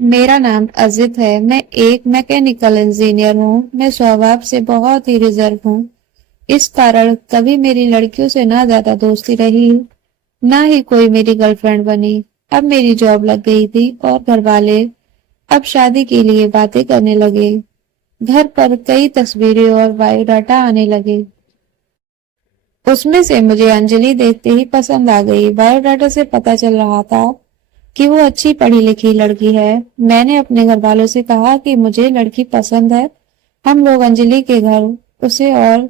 मेरा नाम अजित है। मैं एक मैकेनिकल इंजीनियर हूँ। मैं स्वभाव से बहुत ही रिजर्व हूँ। इस कारण कभी मेरी लड़कियों से ना ज्यादा दोस्ती रही, ना ही कोई मेरी गर्लफ्रेंड बनी। अब मेरी जॉब लग गई थी और घर वाले अब शादी के लिए बातें करने लगे। घर पर कई तस्वीरें और बायोडाटा आने लगे। उसमें से मुझे अंजलि देखते ही पसंद आ गई। बायोडाटा से पता चल रहा था कि वो अच्छी पढ़ी लिखी लड़की है। मैंने अपने घर वालों से कहा कि मुझे लड़की पसंद है। हम लोग अंजलि के घर उसे और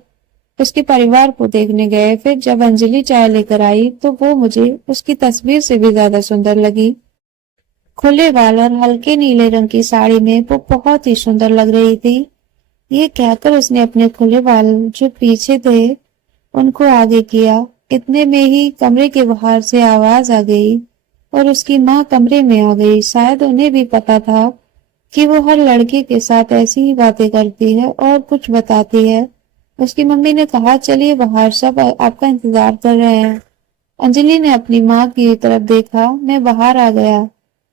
उसके परिवार को देखने गए। फिर जब अंजलि चाय लेकर आई तो वो मुझे उसकी तस्वीर से भी ज्यादा सुंदर लगी। खुले बाल और हल्के नीले रंग की साड़ी में वो बहुत ही सुंदर लग रही थी। ये कहकर उसने अपने खुले बाल जो पीछे थे उनको आगे किया। इतने में ही कमरे के बाहर से आवाज आ गई और उसकी माँ कमरे में आ गई। शायद उन्हें भी पता था कि वो हर लड़के के साथ ऐसी ही बातें करती है और कुछ बताती है। उसकी मम्मी ने कहा, चलिए बाहर, सब आपका इंतजार कर रहे हैं। अंजलि ने अपनी माँ की तरफ देखा। मैं बाहर आ गया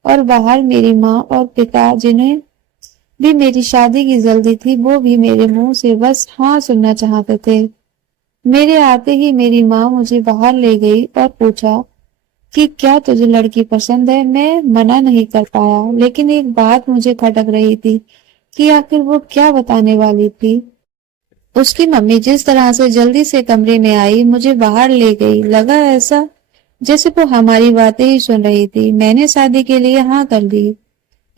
और बाहर मेरी माँ और पिता, जिन्हें भी मेरी शादी की जल्दी थी, वो भी मेरे मुंह से बस हाँ सुनना चाहते थे। मेरे आते ही मेरी माँ मुझे बाहर ले गई और पूछा कि क्या तुझे लड़की पसंद है। मैं मना नहीं कर पाया, लेकिन एक बात मुझे खटक रही थी कि आखिर वो क्या बताने वाली थी। उसकी मम्मी जिस तरह से जल्दी से कमरे में आई, मुझे बाहर ले गई, लगा ऐसा जैसे वो हमारी बातें ही सुन रही थी। मैंने शादी के लिए हाँ कर दी।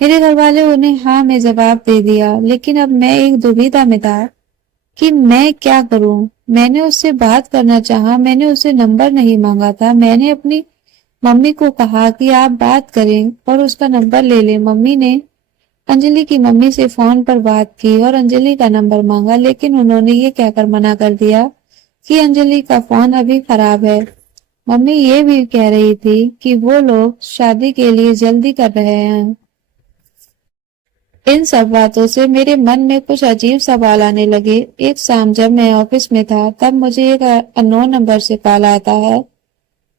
मेरे घर वाले उन्हें हाँ में जवाब दे दिया, लेकिन अब मैं एक दुविधा में था कि मैं क्या करूं। मैंने उससे बात करना चाहा। मैंने उससे नंबर नहीं मांगा था। मैंने अपनी मम्मी को कहा कि आप बात करें और उसका नंबर ले लें। मम्मी ने अंजलि की मम्मी से फोन पर बात की और अंजलि का नंबर मांगा, लेकिन उन्होंने ये कहकर मना कर दिया कि अंजलि का फोन अभी खराब है। मम्मी ये भी कह रही थी कि वो लोग शादी के लिए जल्दी कर रहे हैं। इन सब बातों से मेरे मन में कुछ अजीब सवाल आने लगे। एक शाम जब मैं ऑफिस में था, तब मुझे एक अननोन नंबर से कॉल आता है।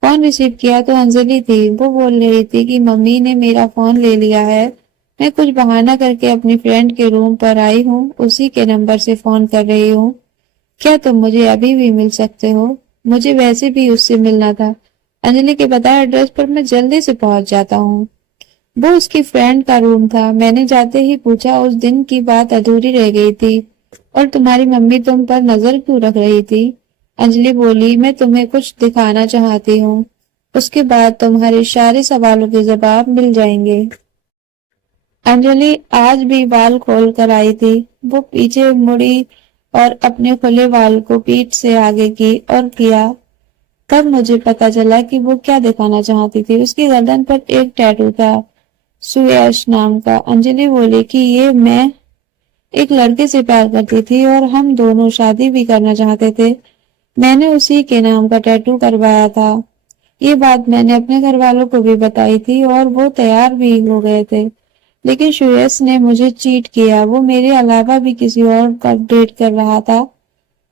फोन रिसीव किया तो अंजलि थी। वो बोल रही थी कि मम्मी ने मेरा फोन ले लिया है। मैं कुछ बहाना करके अपनी फ्रेंड के रूम पर आई हूँ। उसी के नंबर से फोन कर रही हूँ। क्या तुम मुझे अभी भी मिल सकते हो? मुझे वैसे भी उससे मिलना था। अंजलि के बताए एड्रेस पर मैं जल्दी से पहुंच जाता हूँ। वो उसकी फ्रेंड का रूम था। मैंने जाते ही पूछा, उस दिन की बात अधूरी रह गई थी और तुम्हारी मम्मी तुम पर नजर क्यों रख रही थी? अंजलि बोली, मैं तुम्हें कुछ दिखाना चाहती हूँ। उसके बाद तुम्हारे सारे सवालों के जवाब मिल जाएंगे। अंजलि आज भी बाल खोल कर आई थी। वो पीछे मुड़ी और अपने खुले बाल को पीठ से आगे की और किया। तब मुझे पता चला कि वो क्या दिखाना चाहती थी। उसकी गर्दन पर एक टैटू था, सुयश नाम का। अंजलि बोली कि ये मैं एक लड़के से प्यार करती थी और हम दोनों शादी भी करना चाहते थे। मैंने उसी के नाम का टैटू करवाया था। ये बात मैंने अपने घर वालों को भी बताई थी और वो तैयार भी हो गए थे, लेकिन सुयश ने मुझे चीट किया। वो मेरे अलावा भी किसी और का डेट कर रहा था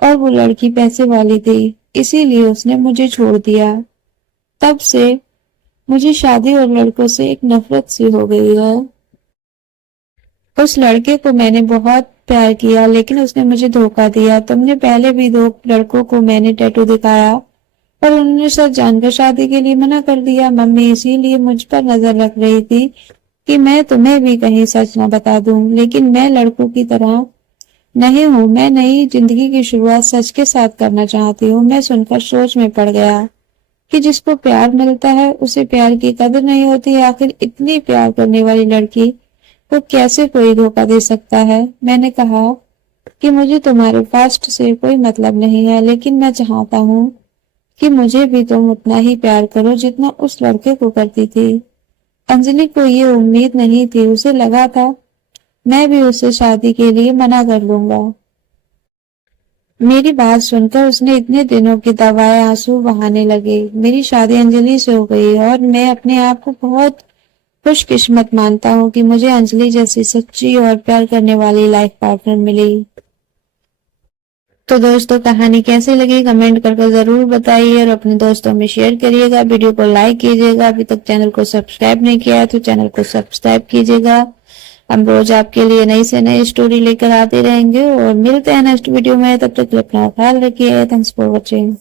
और वो लड़की पैसे वाली थी, इसीलिए उसने मुझे छोड़ दिया। तब से मुझे शादी और लड़कों से एक नफरत सी हो गई है। उस लड़के को मैंने बहुत प्यार किया, लेकिन उसने मुझे धोखा दिया। तुमने पहले भी दो लड़कों को मैंने टैटू दिखाया और उन्होंने सच जानकर शादी के लिए मना कर दिया। मम्मी इसीलिए मुझ पर नजर रख रही थी कि मैं तुम्हें भी कहीं सच न बता दूं, लेकिन मैं लड़कों की तरह नहीं हूँ। मैं नई जिंदगी की शुरुआत सच के साथ करना चाहती हूँ। मैं सुनकर सोच में पड़ गया कि जिसको प्यार मिलता है उसे प्यार की कदर नहीं होती। आखिर इतनी प्यार करने वाली लड़की को कैसे कोई धोखा दे सकता है? मैंने कहा कि मुझे तुम्हारे पास्ट से कोई मतलब नहीं है, लेकिन मैं चाहता हूँ कि मुझे भी तुम उतना ही प्यार करो जितना उस लड़के को करती थी। अंजलि को ये उम्मीद नहीं थी। उसे लगा था मैं भी उससे शादी के लिए मना कर लूंगा। मेरी बात सुनकर उसने इतने दिनों के दबाए आंसू बहाने लगे। मेरी शादी अंजलि से हो गई और मैं अपने आप को बहुत खुशकिस्मत मानता हूँ कि मुझे अंजलि जैसी सच्ची और प्यार करने वाली लाइफ पार्टनर मिली। तो दोस्तों कहानी कैसी लगी कमेंट करके जरूर बताइए और अपने दोस्तों में शेयर करिएगा। वीडियो को लाइक कीजिएगा। अभी तक चैनल को सब्सक्राइब नहीं किया है तो चैनल को सब्सक्राइब कीजिएगा। हम रोज आपके लिए नई से नई स्टोरी लेकर आते रहेंगे और मिलते हैं नेक्स्ट वीडियो में। तब तक अपना ख्याल रखिए। Thanks for watching.